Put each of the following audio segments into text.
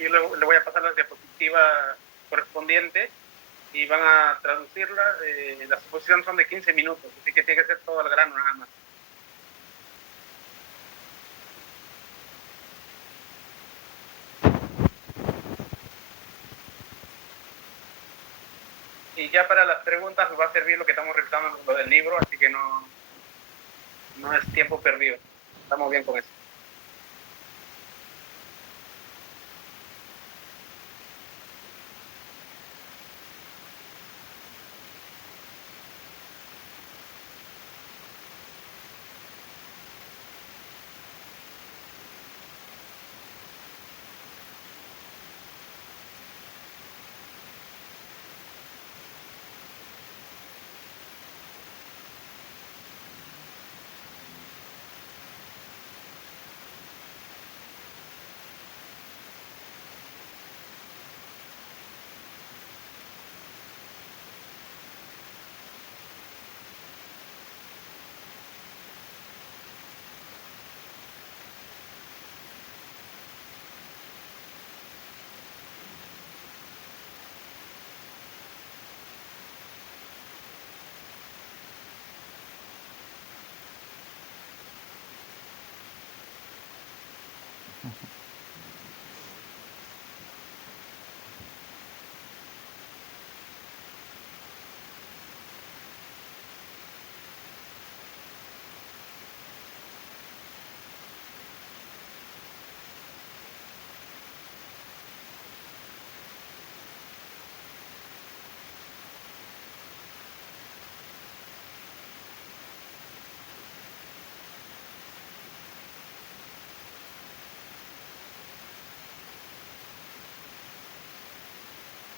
Yo le voy a pasar la diapositiva correspondiente y van a traducirla. Las exposiciones son de 15 minutos, así que tiene que ser todo al grano nada más. Y ya para las preguntas nos va a servir lo que estamos revisando, lo del libro, así que no es tiempo perdido. Estamos bien con eso.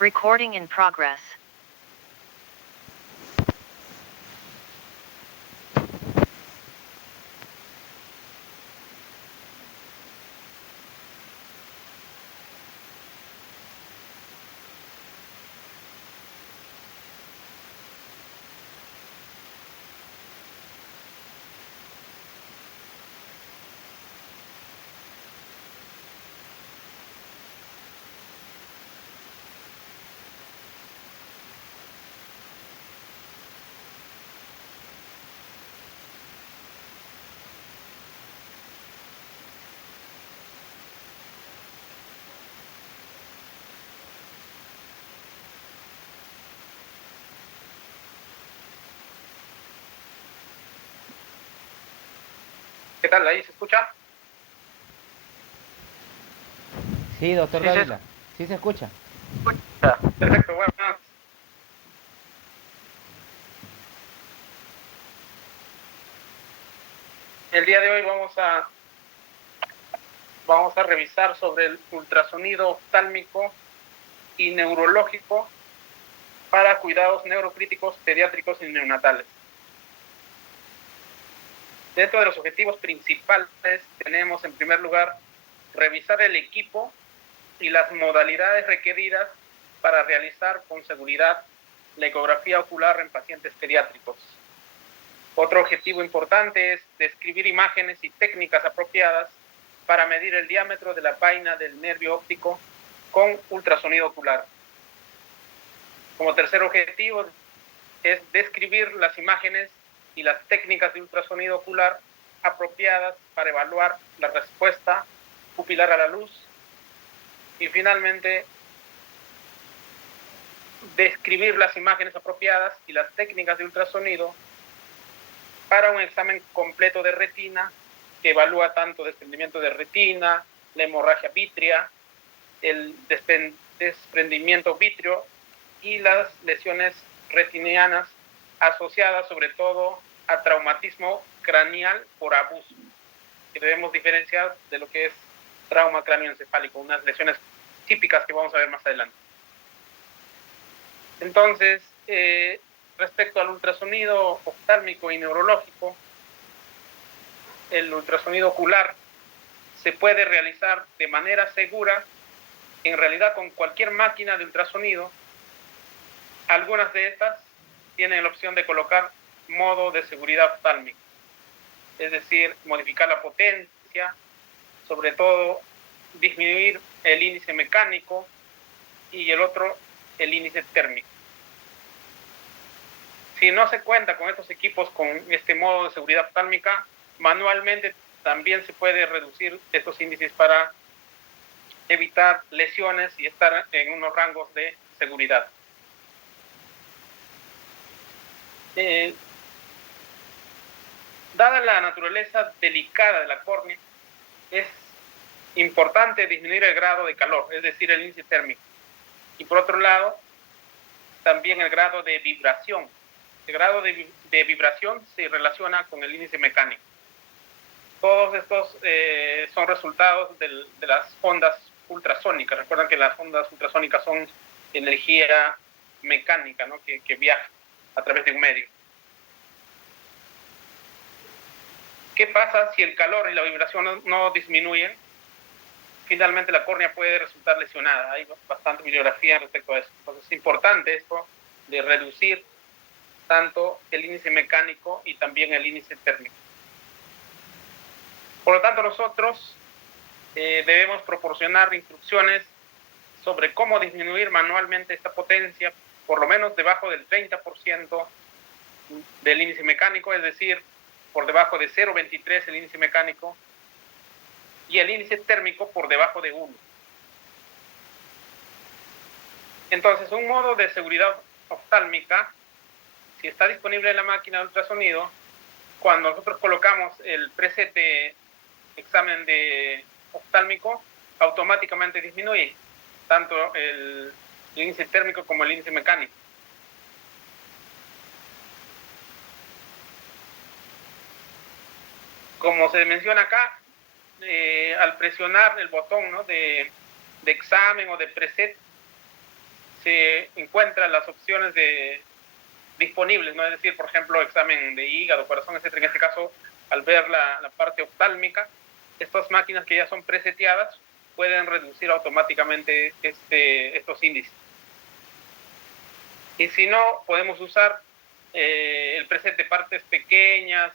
Recording in progress. ¿Qué tal? ¿Ahí se escucha? Sí, doctor Dávila. Sí se escucha. Perfecto, bueno. El día de hoy vamos a revisar sobre el ultrasonido oftálmico y neurológico para cuidados neurocríticos pediátricos y neonatales. Dentro de los objetivos principales tenemos, en primer lugar, revisar el equipo y las modalidades requeridas para realizar con seguridad la ecografía ocular en pacientes pediátricos. Otro objetivo importante es describir imágenes y técnicas apropiadas para medir el diámetro de la vaina del nervio óptico con ultrasonido ocular. Como tercer objetivo es describir las imágenes y las técnicas de ultrasonido ocular apropiadas para evaluar la respuesta pupilar a la luz. Y finalmente, describir las imágenes apropiadas y las técnicas de ultrasonido para un examen completo de retina que evalúa tanto desprendimiento de retina, la hemorragia vítrea, el desprendimiento vítreo y las lesiones retinianas asociadas sobre todo a traumatismo craneal por abuso, que debemos diferenciar de lo que es trauma cráneoencefálico, unas lesiones típicas que vamos a ver más adelante. Entonces, respecto al ultrasonido oftálmico y neurológico, el ultrasonido ocular se puede realizar de manera segura, en realidad con cualquier máquina de ultrasonido. Algunas de estas tienen la opción de colocar modo de seguridad oftálmica, es decir, modificar la potencia, sobre todo disminuir el índice mecánico y el otro el índice térmico. Si no se cuenta con estos equipos con este modo de seguridad oftálmica, manualmente también se puede reducir estos índices para evitar lesiones y estar en unos rangos de seguridad. Dada la naturaleza delicada de la córnea, es importante disminuir el grado de calor, es decir, el índice térmico. Y por otro lado, también el grado de vibración. El grado de vibración se relaciona con el índice mecánico. Todos estos son resultados de las ondas ultrasónicas. Recuerden que las ondas ultrasónicas son energía mecánica, ¿no? que viaja a través de un medio. ¿Qué pasa si el calor y la vibración no disminuyen? Finalmente la córnea puede resultar lesionada. Hay bastante bibliografía respecto a eso. Entonces es importante esto de reducir tanto el índice mecánico y también el índice térmico. Por lo tanto, nosotros debemos proporcionar instrucciones sobre cómo disminuir manualmente esta potencia, por lo menos debajo del 30% del índice mecánico, es decir, por debajo de 0,23 el índice mecánico, y el índice térmico por debajo de 1. Entonces, un modo de seguridad oftálmica, si está disponible en la máquina de ultrasonido, cuando nosotros colocamos el preset de examen de oftálmico, automáticamente disminuye tanto el índice térmico como el índice mecánico. Como se menciona acá, al presionar el botón, ¿no? de examen o de preset, se encuentran las opciones disponibles, ¿no? Es decir, por ejemplo, examen de hígado, corazón, etc. En este caso, al ver la parte oftálmica, estas máquinas que ya son preseteadas pueden reducir automáticamente estos índices. Y si no, podemos usar el preset de partes pequeñas,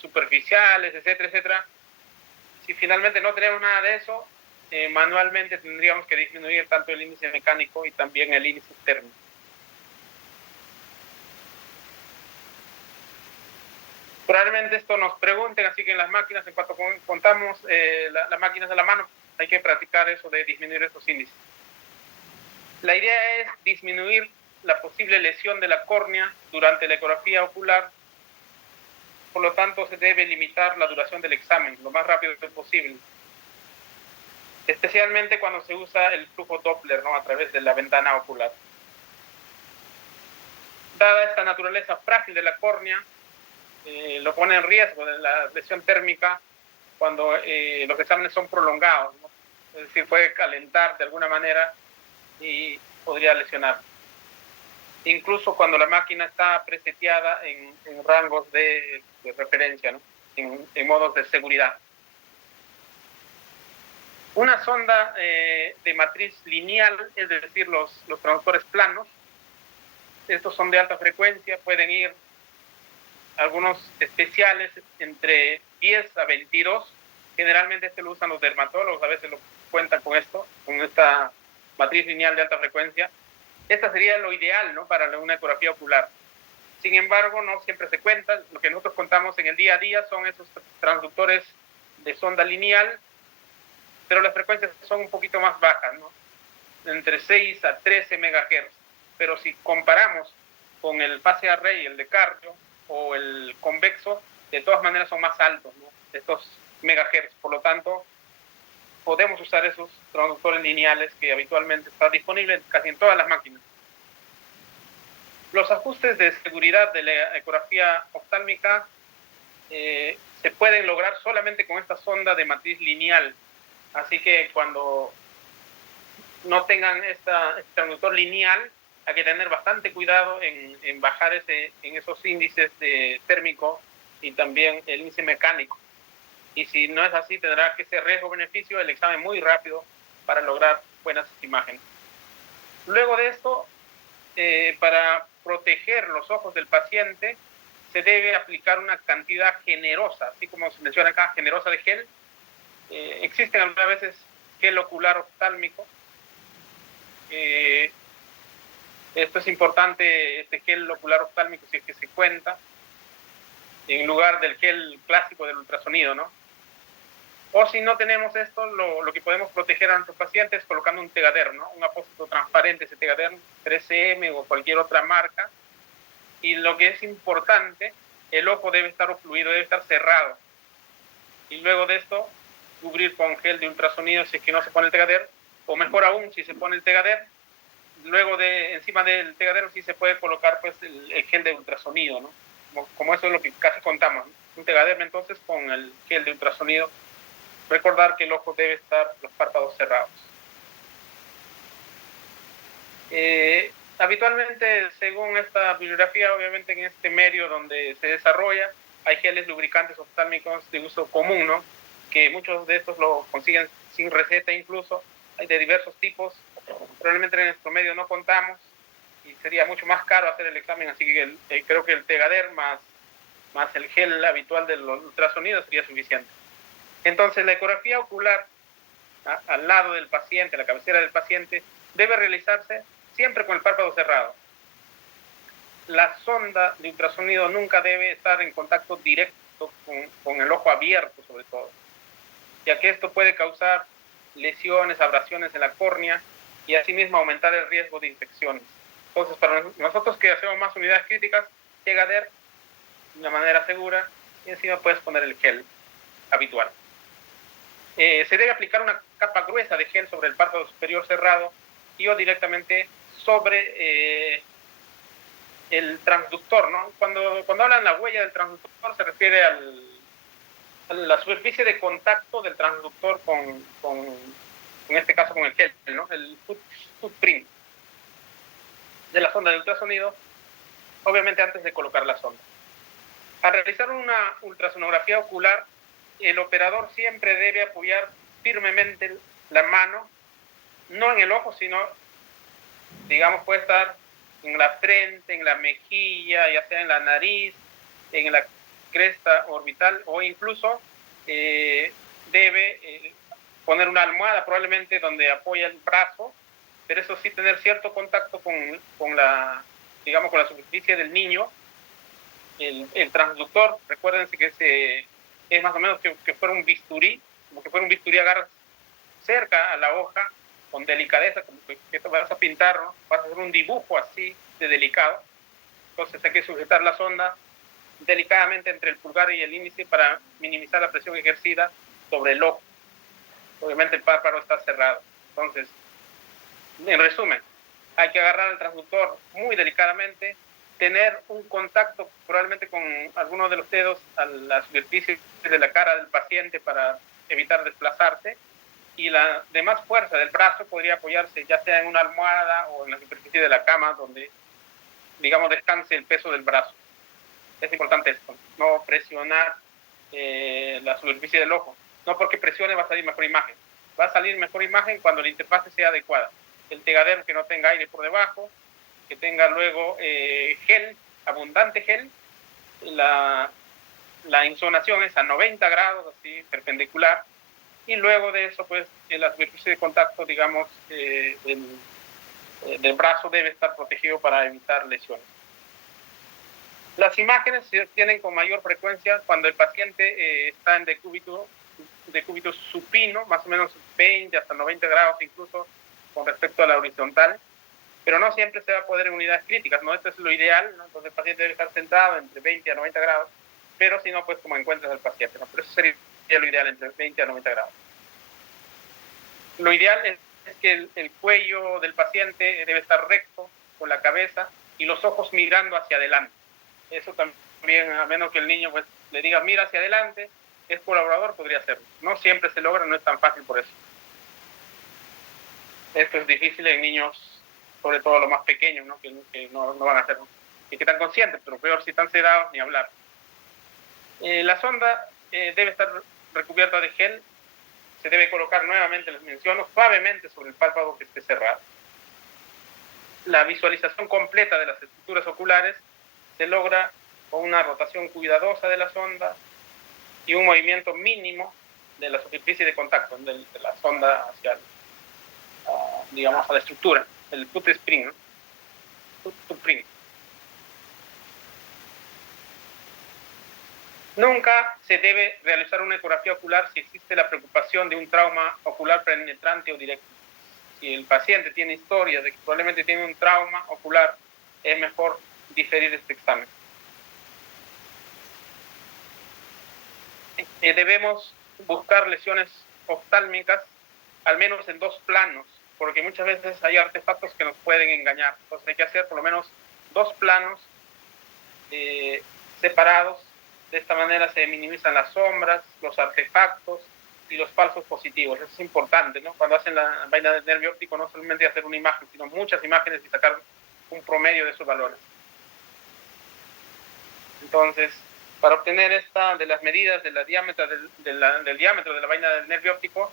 superficiales, etcétera, etcétera. Si finalmente no tenemos nada de eso, manualmente tendríamos que disminuir tanto el índice mecánico y también el índice térmico. Probablemente esto nos pregunten, así que en las máquinas, en cuanto contamos las máquinas de la mano, hay que practicar eso de disminuir estos índices. La idea es disminuir la posible lesión de la córnea durante la ecografía ocular. Por lo tanto, se debe limitar la duración del examen lo más rápido posible, especialmente cuando se usa el flujo Doppler, ¿no? A través de la ventana ocular. Dada esta naturaleza frágil de la córnea, lo pone en riesgo de la lesión térmica cuando los exámenes son prolongados, ¿no? Es decir, puede calentar de alguna manera y podría lesionar. Incluso cuando la máquina está preseteada en rangos de referencia, ¿no? en modos de seguridad. Una sonda de matriz lineal, es decir, los transductores planos, estos son de alta frecuencia, pueden ir algunos especiales entre 10 a 22. Generalmente lo usan los dermatólogos, a veces lo cuentan con esta matriz lineal de alta frecuencia. Esta sería lo ideal, ¿no? Para una ecografía ocular. Sin embargo, no siempre se cuenta. Lo que nosotros contamos en el día a día son esos transductores de sonda lineal, pero las frecuencias son un poquito más bajas, ¿no? Entre 6 a 13 MHz. Pero si comparamos con el phase array, el de cardio o el convexo, de todas maneras son más altos, ¿no? Estos megahertz. Por lo tanto, podemos usar esos transductores lineales que habitualmente están disponibles casi en todas las máquinas. Los ajustes de seguridad de la ecografía oftálmica se pueden lograr solamente con esta sonda de matriz lineal. Así que cuando no tengan este transductor lineal, hay que tener bastante cuidado en bajar en esos índices de térmico y también el índice mecánico. Y si no es así, tendrá que ser riesgo-beneficio el examen muy rápido para lograr buenas imágenes. Luego de esto, para proteger los ojos del paciente, se debe aplicar una cantidad generosa, así como se menciona acá, generosa de gel. Existen algunas veces gel ocular oftálmico. Esto es importante, este gel ocular oftálmico, si es que se cuenta, en lugar del gel clásico del ultrasonido, ¿no? O si no tenemos esto, lo que podemos proteger a nuestros pacientes es colocando un Tegaderm, ¿no? Un apósito transparente, ese Tegaderm 3M o cualquier otra marca. Y lo que es importante, el ojo debe estar ocluido, debe estar cerrado. Y luego de esto, cubrir con gel de ultrasonido si es que no se pone el Tegaderm, o mejor aún, si se pone el Tegaderm, luego encima del Tegaderm sí se puede colocar pues el gel de ultrasonido, ¿no? Como eso es lo que casi contamos, ¿no? Un Tegaderm entonces con el gel de ultrasonido. Recordar que el ojo debe estar los párpados cerrados. Habitualmente, según esta bibliografía, obviamente en este medio donde se desarrolla, hay geles lubricantes oftálmicos de uso común, ¿no? Que muchos de estos lo consiguen sin receta incluso. Hay de diversos tipos. Probablemente en nuestro medio no contamos y sería mucho más caro hacer el examen, así que creo que el Tegaderm más el gel habitual del ultrasonido sería suficiente. Entonces, la ecografía ocular al lado del paciente, la cabecera del paciente, debe realizarse siempre con el párpado cerrado. La sonda de ultrasonido nunca debe estar en contacto directo con el ojo abierto, sobre todo, ya que esto puede causar lesiones, abrasiones en la córnea y asimismo aumentar el riesgo de infecciones. Entonces, para nosotros que hacemos más unidades críticas, Tegaderm de una manera segura y encima puedes poner el gel habitual. Se debe aplicar una capa gruesa de gel sobre el párpado superior cerrado y o directamente sobre el transductor, ¿no? Cuando hablan la huella del transductor se refiere a la superficie de contacto del transductor en este caso con el gel, ¿no? El footprint de la sonda de ultrasonido, obviamente antes de colocar la sonda. Al realizar una ultrasonografía ocular, el operador siempre debe apoyar firmemente la mano, no en el ojo, sino, digamos, puede estar en la frente, en la mejilla, ya sea en la nariz, en la cresta orbital, o incluso debe poner una almohada probablemente donde apoya el brazo, pero eso sí tener cierto contacto con la superficie del niño. El transductor, recuérdense que es más o menos que fuera un bisturí, como que fuera un bisturí, agarras cerca a la hoja con delicadeza, como que te vas a pintar, ¿no? Vas a hacer un dibujo así de delicado. Entonces hay que sujetar la sonda delicadamente entre el pulgar y el índice para minimizar la presión ejercida sobre el ojo. Obviamente el párpado está cerrado. Entonces, en resumen, hay que agarrar el transductor muy delicadamente, tener un contacto probablemente con alguno de los dedos a la superficie de la cara del paciente para evitar desplazarse, y la demás fuerza del brazo podría apoyarse ya sea en una almohada o en la superficie de la cama donde, digamos, descanse el peso del brazo. Es importante esto, no presionar la superficie del ojo. No porque presione va a salir mejor imagen. Va a salir mejor imagen cuando la interfase sea adecuada. El Tegaderm que no tenga aire por debajo, que tenga luego gel, abundante gel, la insonación es a 90 grados, así, perpendicular, y luego de eso, pues, en la superficie de contacto, digamos, del brazo debe estar protegido para evitar lesiones. Las imágenes se obtienen con mayor frecuencia cuando el paciente está en decúbito supino, más o menos 20 hasta 90 grados incluso con respecto a la horizontal, pero no siempre se va a poder en unidades críticas, ¿no? Esto es lo ideal, ¿no? Entonces el paciente debe estar sentado entre 20 a 90 grados, pero si no, pues como encuentras al paciente, ¿no? Pero eso sería lo ideal, entre 20 a 90 grados. Lo ideal es que el cuello del paciente debe estar recto con la cabeza y los ojos mirando hacia adelante. Eso también, a menos que el niño pues le diga mira hacia adelante, es colaborador, podría hacerlo. No siempre se logra, no es tan fácil por eso. Esto es difícil en niños, sobre todo los más pequeños, ¿no? Que no van a hacerlo. Y que están conscientes, pero peor si están sedados, ni hablar. La sonda debe estar recubierta de gel. Se debe colocar nuevamente, les menciono, suavemente sobre el párpado que esté cerrado. La visualización completa de las estructuras oculares se logra con una rotación cuidadosa de la sonda y un movimiento mínimo de la superficie de contacto, de la sonda hacia, digamos, a la estructura, el footprint, ¿no? Footprint. Nunca se debe realizar una ecografía ocular si existe la preocupación de un trauma ocular penetrante o directo. Si el paciente tiene historia de que probablemente tiene un trauma ocular, es mejor diferir este examen. Debemos buscar lesiones oftálmicas al menos en 2 planos, porque muchas veces hay artefactos que nos pueden engañar. Entonces hay que hacer por lo menos 2 planos separados. De esta manera se minimizan las sombras, los artefactos y los falsos positivos. Eso es importante, ¿no? Cuando hacen la vaina del nervio óptico, no solamente hacer una imagen, sino muchas imágenes y sacar un promedio de esos valores. Entonces, para obtener de las medidas del diámetro de la vaina del nervio óptico,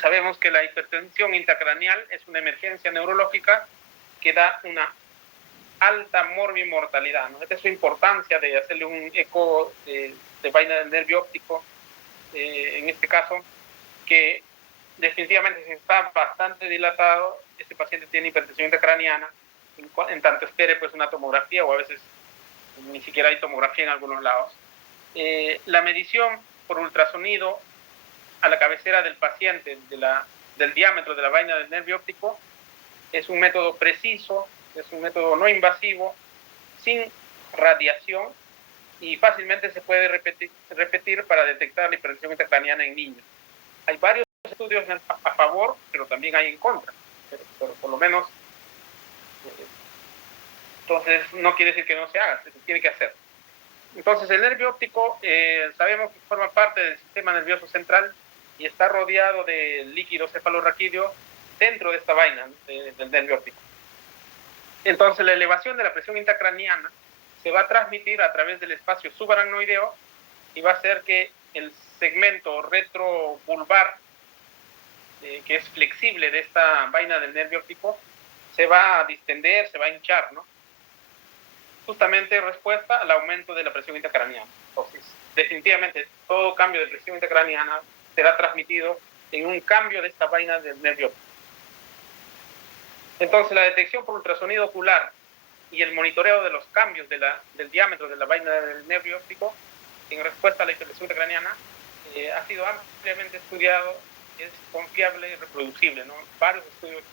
sabemos que la hipertensión intracraneal es una emergencia neurológica que da una alta morbimortalidad, ¿no? Esta es la importancia de hacerle un eco de vaina del nervio óptico, en este caso, que definitivamente si está bastante dilatado, este paciente tiene hipertensión intracraneana, en tanto espere pues una tomografía, o a veces ni siquiera hay tomografía en algunos lados. La medición por ultrasonido a la cabecera del paciente del diámetro de la vaina del nervio óptico es un método preciso, es un método no invasivo, sin radiación, y fácilmente se puede repetir para detectar la hipertensión intracraneana en niños. Hay varios estudios a favor, pero también hay en contra, pero por lo menos, entonces no quiere decir que no se haga, se tiene que hacer. Entonces el nervio óptico sabemos que forma parte del sistema nervioso central y está rodeado de líquido cefalorraquídeo dentro de esta vaina del nervio óptico. Entonces la elevación de la presión intracraneana se va a transmitir a través del espacio subaracnoideo y va a hacer que el segmento retrovulvar, que es flexible de esta vaina del nervio óptico, se va a distender, se va a hinchar, ¿no? Justamente en respuesta al aumento de la presión intracraneana. Entonces, definitivamente, todo cambio de presión intracraneana será transmitido en un cambio de esta vaina del nervio óptico. Entonces, la detección por ultrasonido ocular y el monitoreo de los cambios del diámetro de la vaina del nervio óptico en respuesta a la hipertensión intracraneana ha sido ampliamente estudiado, es confiable y reproducible, ¿no? Varios estudios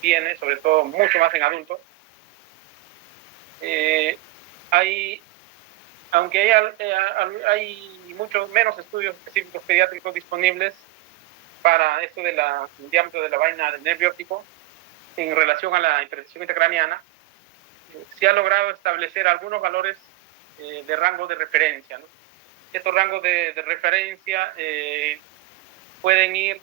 tiene, sobre todo mucho más en adultos. Aunque hay muchos menos estudios específicos pediátricos disponibles para esto del diámetro de la vaina del nervio óptico en relación a la hipertensión intracraneana, se ha logrado establecer algunos valores de rango de referencia, ¿no? Estos rangos de referencia pueden ir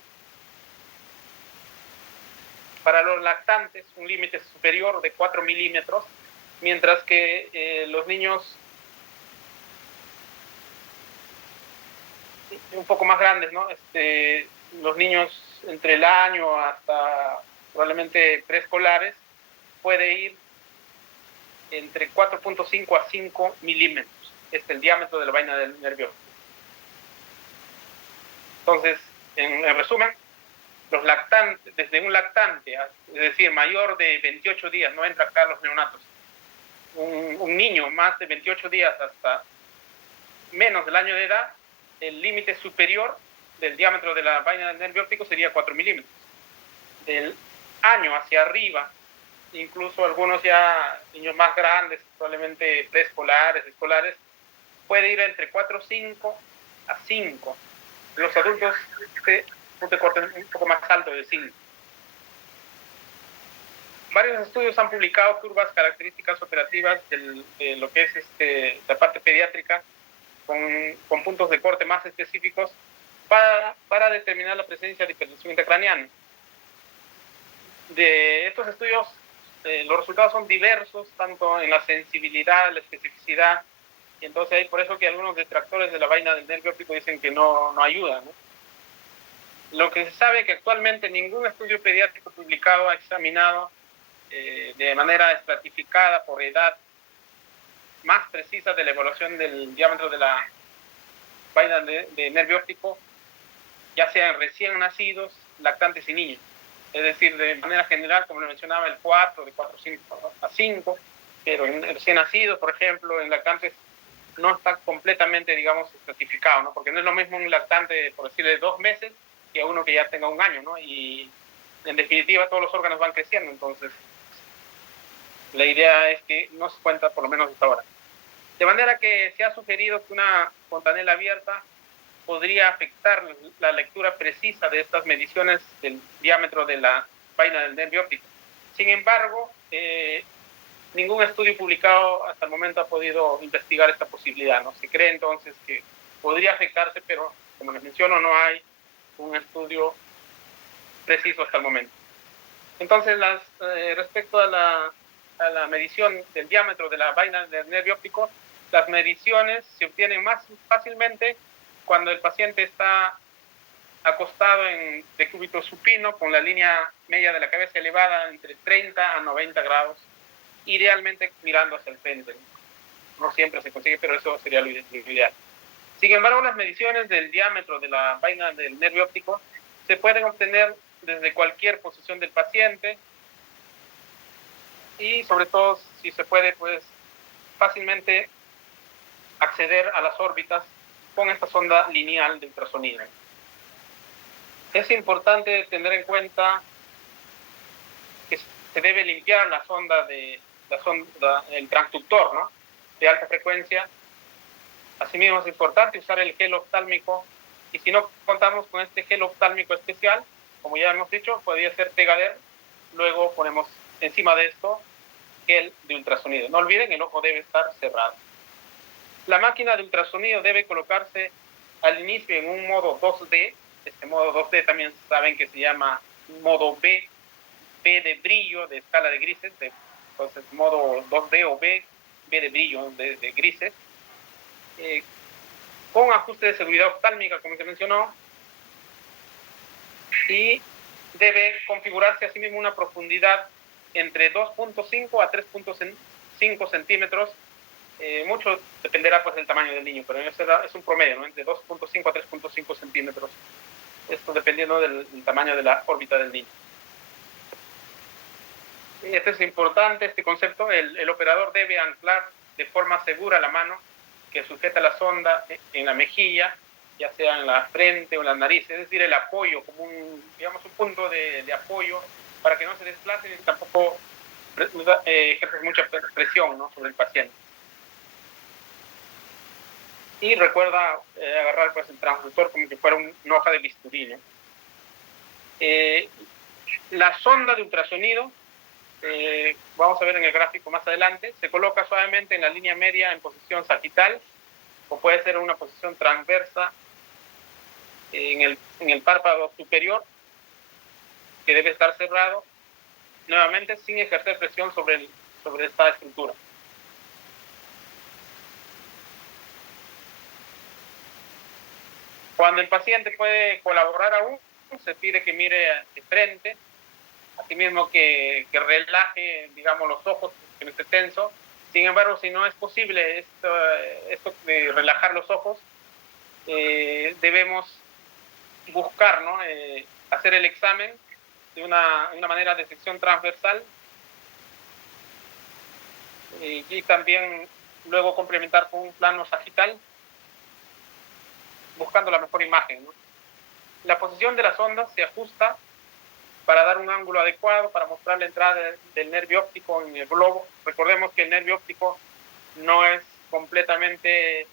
para los lactantes un límite superior de 4 milímetros, mientras que los niños un poco más grandes, ¿no? Los niños entre el año hasta probablemente preescolares puede ir entre 4.5 a 5 milímetros. El diámetro de la vaina del nervio. Entonces, en resumen, los lactantes, desde un lactante, es decir, mayor de 28 días, no entra acá los neonatos, un niño más de 28 días hasta menos del año de edad, el límite superior del diámetro de la vaina del nervio óptico sería 4 milímetros. Del año hacia arriba, incluso algunos ya niños más grandes, probablemente preescolares, escolares, puede ir entre 4.5 a 5. Los adultos, punto de corte un poco más alto de 5. Varios estudios han publicado curvas características operativas de lo que es la parte pediátrica con puntos de corte más específicos para determinar la presencia de hipertensión intracraneana. De estos estudios, los resultados son diversos, tanto en la sensibilidad, la especificidad, y entonces hay por eso que algunos detractores de la vaina del nervio óptico dicen que no ayuda, ¿no? Lo que se sabe es que actualmente ningún estudio pediátrico publicado ha examinado de manera estratificada por edad más precisa de la evaluación del diámetro de la vaina de nervio óptico, ya sean recién nacidos, lactantes y niños. Es decir, de manera general, como le mencionaba, el 4, de 4 a 5, pero en recién nacidos, por ejemplo, en lactantes no está completamente, digamos, estratificado, ¿no? Porque no es lo mismo un lactante, por decir, de 2 meses que uno que ya tenga 1 año, ¿no? Y en definitiva todos los órganos van creciendo, entonces la idea es que no se cuenta por lo menos hasta ahora. De manera que se ha sugerido que una fontanela abierta podría afectar la lectura precisa de estas mediciones del diámetro de la vaina del nervio óptico. Sin embargo, ningún estudio publicado hasta el momento ha podido investigar esta posibilidad, ¿no? Se cree entonces que podría afectarse, pero como les menciono, no hay un estudio preciso hasta el momento. Entonces, respecto a la medición del diámetro de la vaina del nervio óptico, las mediciones se obtienen más fácilmente cuando el paciente está acostado en decúbito supino con la línea media de la cabeza elevada entre 30 a 90 grados, idealmente mirando hacia el frente. No siempre se consigue, pero eso sería lo ideal. Sin embargo, las mediciones del diámetro de la vaina del nervio óptico se pueden obtener desde cualquier posición del paciente y sobre todo si se puede, pues fácilmente acceder a las órbitas con esta sonda lineal de ultrasonido. Es importante tener en cuenta que se debe limpiar la sonda el transductor, ¿no?, de alta frecuencia. Asimismo es importante usar el gel oftálmico, y si no contamos con este gel oftálmico especial, como ya hemos dicho, podría ser Tegader. Luego ponemos encima de esto gel de ultrasonido. No olviden, el ojo debe estar cerrado. La máquina de ultrasonido debe colocarse al inicio en un modo 2D. Este modo 2D también saben que se llama modo B de brillo, de escala de grises. Entonces, modo 2D o B de brillo, de grises. Con ajuste de seguridad oftálmica, como se mencionó, y debe configurarse asimismo una profundidad entre 2.5 a 3.5 centímetros. Mucho dependerá pues del tamaño del niño, pero es un promedio, ¿no?, entre 2.5 a 3.5 centímetros. Esto dependiendo del tamaño de la órbita del niño. Este es importante, este concepto. El operador debe anclar de forma segura la mano que sujeta la sonda en la mejilla, ya sea en la frente o en la nariz, es decir, el apoyo, como un punto de apoyo para que no se desplace y tampoco ejerce mucha presión, ¿no?, sobre el paciente. Y recuerda agarrar pues el transductor como si fuera una hoja de bisturí, ¿no? La sonda de ultrasonido, vamos a ver en el gráfico más adelante, se coloca suavemente en la línea media en posición sagital, o puede ser en una posición transversa en el párpado superior, que debe estar cerrado, nuevamente sin ejercer presión sobre esta estructura. Cuando el paciente puede colaborar aún, se pide que mire de frente, asimismo que relaje, digamos, los ojos, que no esté tenso. Sin embargo, si no es posible esto de relajar los ojos, debemos buscar, ¿no?, hacer el examen de una manera de sección transversal, y también luego complementar con un plano sagital, buscando la mejor imagen, ¿no? La posición de la sonda se ajusta para dar un ángulo adecuado para mostrar la entrada del nervio óptico en el globo. Recordemos que el nervio óptico no es completamente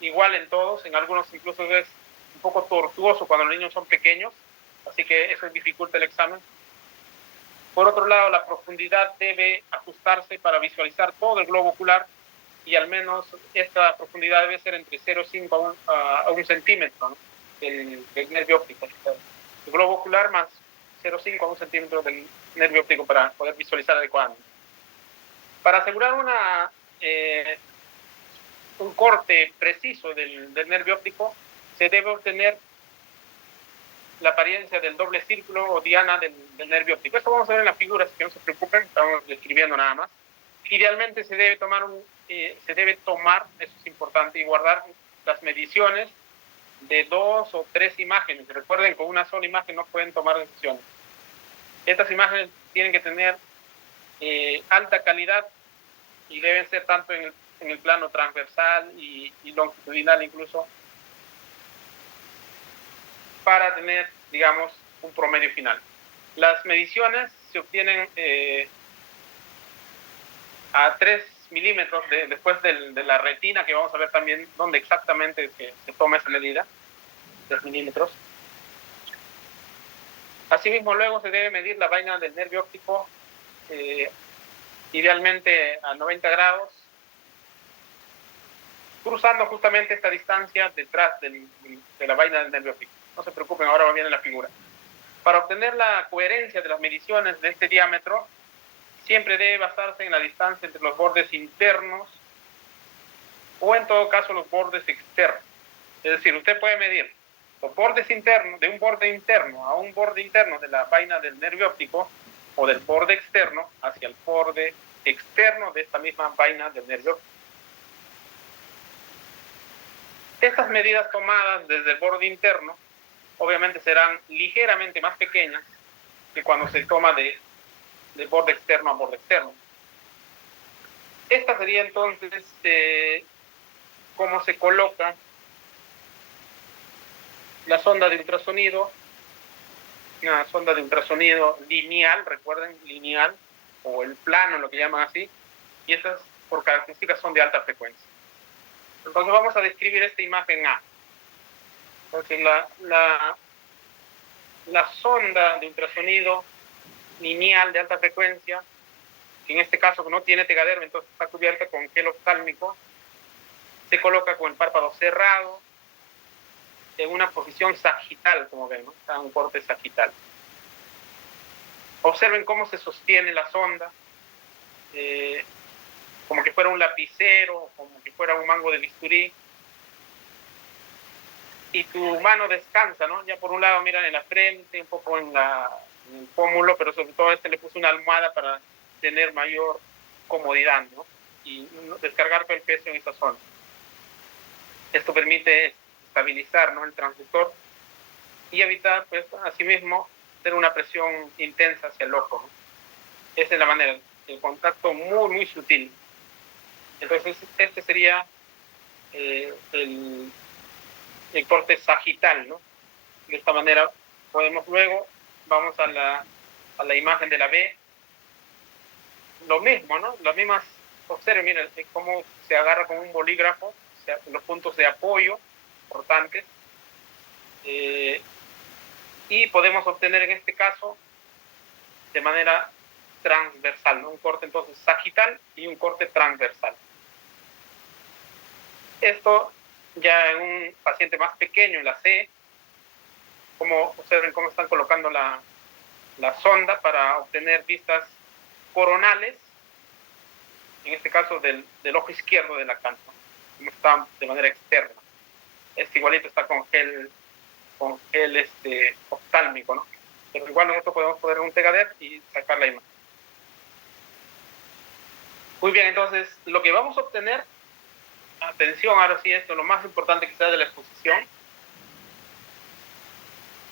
igual en todos, en algunos incluso es un poco tortuoso cuando los niños son pequeños, así que eso dificulta el examen. Por otro lado, la profundidad debe ajustarse para visualizar todo el globo ocular, y al menos esta profundidad debe ser entre 0,5 a 1 centímetro, ¿no?, del nervio óptico. El globo ocular más 0,5 a 1 centímetro del nervio óptico para poder visualizar adecuadamente. Para asegurar un corte preciso del nervio óptico, se debe obtener la apariencia del doble círculo o diana del nervio óptico. Esto vamos a ver en la figura, así que no se preocupen, estamos describiendo nada más. Idealmente se debe tomar, eso es importante, y guardar las mediciones de 2 o 3 imágenes. Recuerden, con una sola imagen no pueden tomar decisiones. Estas imágenes tienen que tener alta calidad y deben ser tanto en el plano transversal y longitudinal incluso, para tener, digamos, un promedio final. Las mediciones se obtienen a 3 milímetros después de la retina, que vamos a ver también dónde exactamente se toma esa medida, 3 milímetros. Asimismo, luego se debe medir la vaina del nervio óptico, idealmente a 90 grados, cruzando justamente esta distancia detrás de la vaina del nervio óptico. No se preocupen, ahora va bien en la figura. Para obtener la coherencia de las mediciones de este diámetro, siempre debe basarse en la distancia entre los bordes internos o en todo caso los bordes externos. Es decir, usted puede medir los bordes internos, de un borde interno a un borde interno de la vaina del nervio óptico, o del borde externo hacia el borde externo de esta misma vaina del nervio óptico. Estas medidas tomadas desde el borde interno obviamente serán ligeramente más pequeñas que cuando se toma de borde externo a borde externo. Esta sería entonces cómo se coloca la sonda de ultrasonido, una sonda de ultrasonido lineal, recuerden, lineal, o el plano, lo que llaman así, y estas por características son de alta frecuencia. Entonces vamos a describir esta imagen A. Entonces la sonda de ultrasonido lineal de alta frecuencia, que en este caso no tiene tegadermo, entonces está cubierta con gel oftálmico, se coloca con el párpado cerrado, en una posición sagital, como ven, ¿no? Está en un corte sagital. Observen cómo se sostiene la sonda, como que fuera un lapicero, como que fuera un mango de bisturí. Y tu mano descansa, ¿no? Ya por un lado miran en la frente, un poco en el pómulo, pero sobre todo le puse una almohada para tener mayor comodidad, ¿no? Y descargar el peso en esa zona. Esto permite estabilizar, ¿no?, el transductor y evitar, pues, asimismo, tener una presión intensa hacia el ojo, ¿no? Esa es la manera, el contacto muy, muy sutil. Entonces, este sería el corte sagital, ¿no? De esta manera podemos luego, vamos a la imagen de la B, lo mismo, ¿no? Las mismas, observen, miren cómo se agarra con un bolígrafo, o sea, los puntos de apoyo importantes, y podemos obtener en este caso de manera transversal, ¿no? Un corte entonces sagital y un corte transversal. Esto ya en un paciente más pequeño, en la C, como observen cómo están colocando la sonda para obtener vistas coronales, en este caso del ojo izquierdo de la canto, como está de manera externa. Este igualito está con gel oftálmico, ¿no? Pero igual nosotros podemos poner un tegader y sacar la imagen. Muy bien, entonces lo que vamos a obtener, atención, ahora sí, esto es lo más importante quizás de la exposición.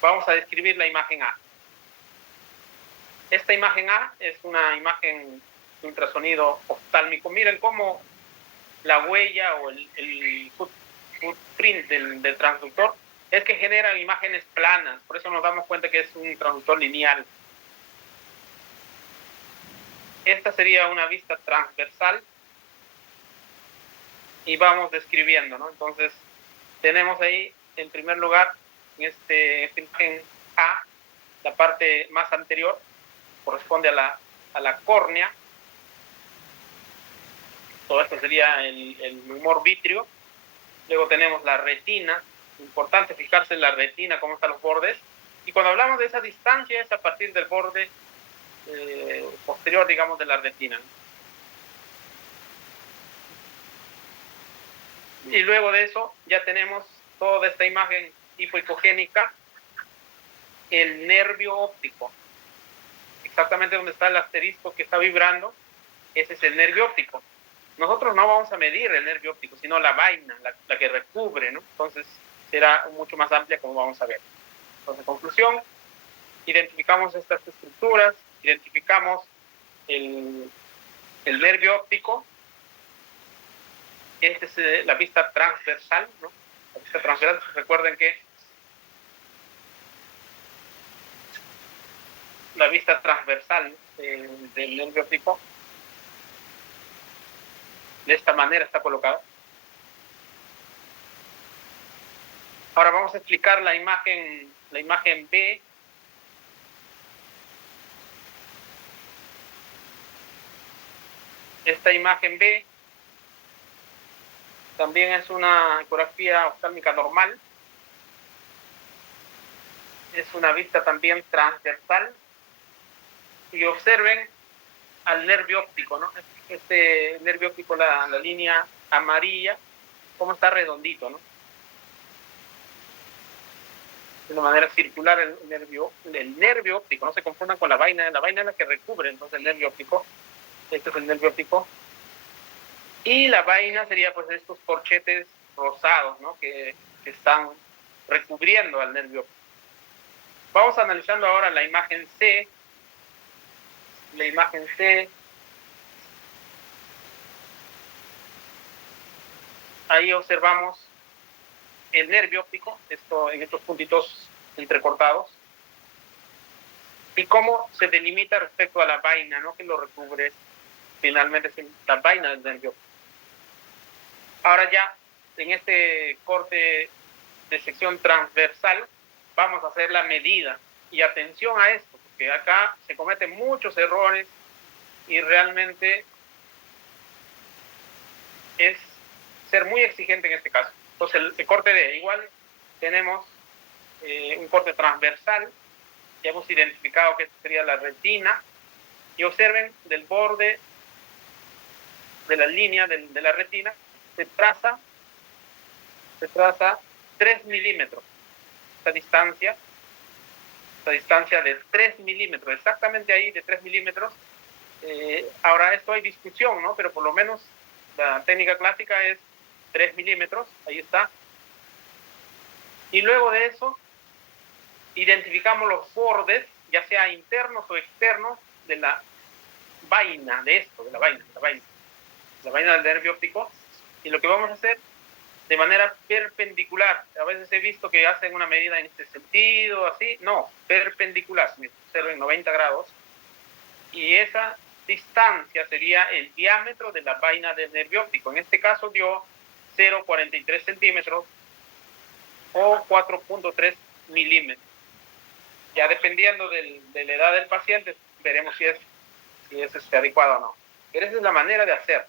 Vamos a describir la imagen A. Esta imagen A es una imagen de ultrasonido oftálmico. Miren cómo la huella o el footprint del transductor es que genera imágenes planas. Por eso nos damos cuenta que es un transductor lineal. Esta sería una vista transversal y vamos describiendo, ¿no? Entonces, tenemos ahí, en primer lugar, en esta imagen A, la parte más anterior corresponde a la córnea. Todo esto sería el humor vítreo. Luego tenemos la retina. Importante fijarse en la retina, cómo están los bordes. Y cuando hablamos de esa distancia, es a partir del borde posterior, digamos, de la retina. Y luego de eso ya tenemos toda esta imagen hipoicogénica, el nervio óptico. Exactamente donde está el asterisco que está vibrando, ese es el nervio óptico. Nosotros no vamos a medir el nervio óptico, sino la vaina, la que recubre, ¿no? Entonces, será mucho más amplia, como vamos a ver. Entonces, conclusión, identificamos estas estructuras, identificamos el nervio óptico. Esta es la vista transversal, ¿no? La vista transversal, recuerden que la vista transversal del nervio óptico de esta manera está colocada. Ahora vamos a explicar la imagen B. Esta imagen B también es una ecografía oftálmica normal. Es una vista también transversal. Y observen al nervio óptico, ¿no? Este nervio óptico, la línea amarilla, cómo está redondito, ¿no? De una manera circular el nervio óptico, no se confundan con la vaina es la que recubre entonces el nervio óptico. Este es el nervio óptico. Y la vaina sería pues estos corchetes rosados, ¿no? Que están recubriendo al nervio óptico. Vamos analizando ahora la imagen C. La imagen C. Ahí observamos el nervio óptico, en estos puntitos entrecortados, y cómo se delimita respecto a la vaina, ¿no? Que lo recubre finalmente, es la vaina del nervio óptico. Ahora ya, en este corte de sección transversal, vamos a hacer la medida. Y atención a esto, porque acá se cometen muchos errores y realmente es ser muy exigente en este caso. Entonces, el corte D, igual tenemos un corte transversal. Ya hemos identificado que sería la retina. Y observen, del borde de la línea de la retina se traza 3 milímetros. Esta distancia de 3 milímetros, exactamente ahí de 3 milímetros. Ahora esto hay discusión, ¿no? Pero por lo menos la técnica clásica es 3 milímetros, ahí está. Y luego de eso, identificamos los bordes, ya sea internos o externos, de la vaina, de la vaina del nervio óptico. Y lo que vamos a hacer de manera perpendicular. A veces he visto que hacen una medida en este sentido, así. No, perpendicular. Observen 90 grados. Y esa distancia sería el diámetro de la vaina del nervio óptico. En este caso dio 0,43 centímetros o 4,3 milímetros. Ya dependiendo de la edad del paciente, veremos si es adecuado o no. Pero esa es la manera de hacer.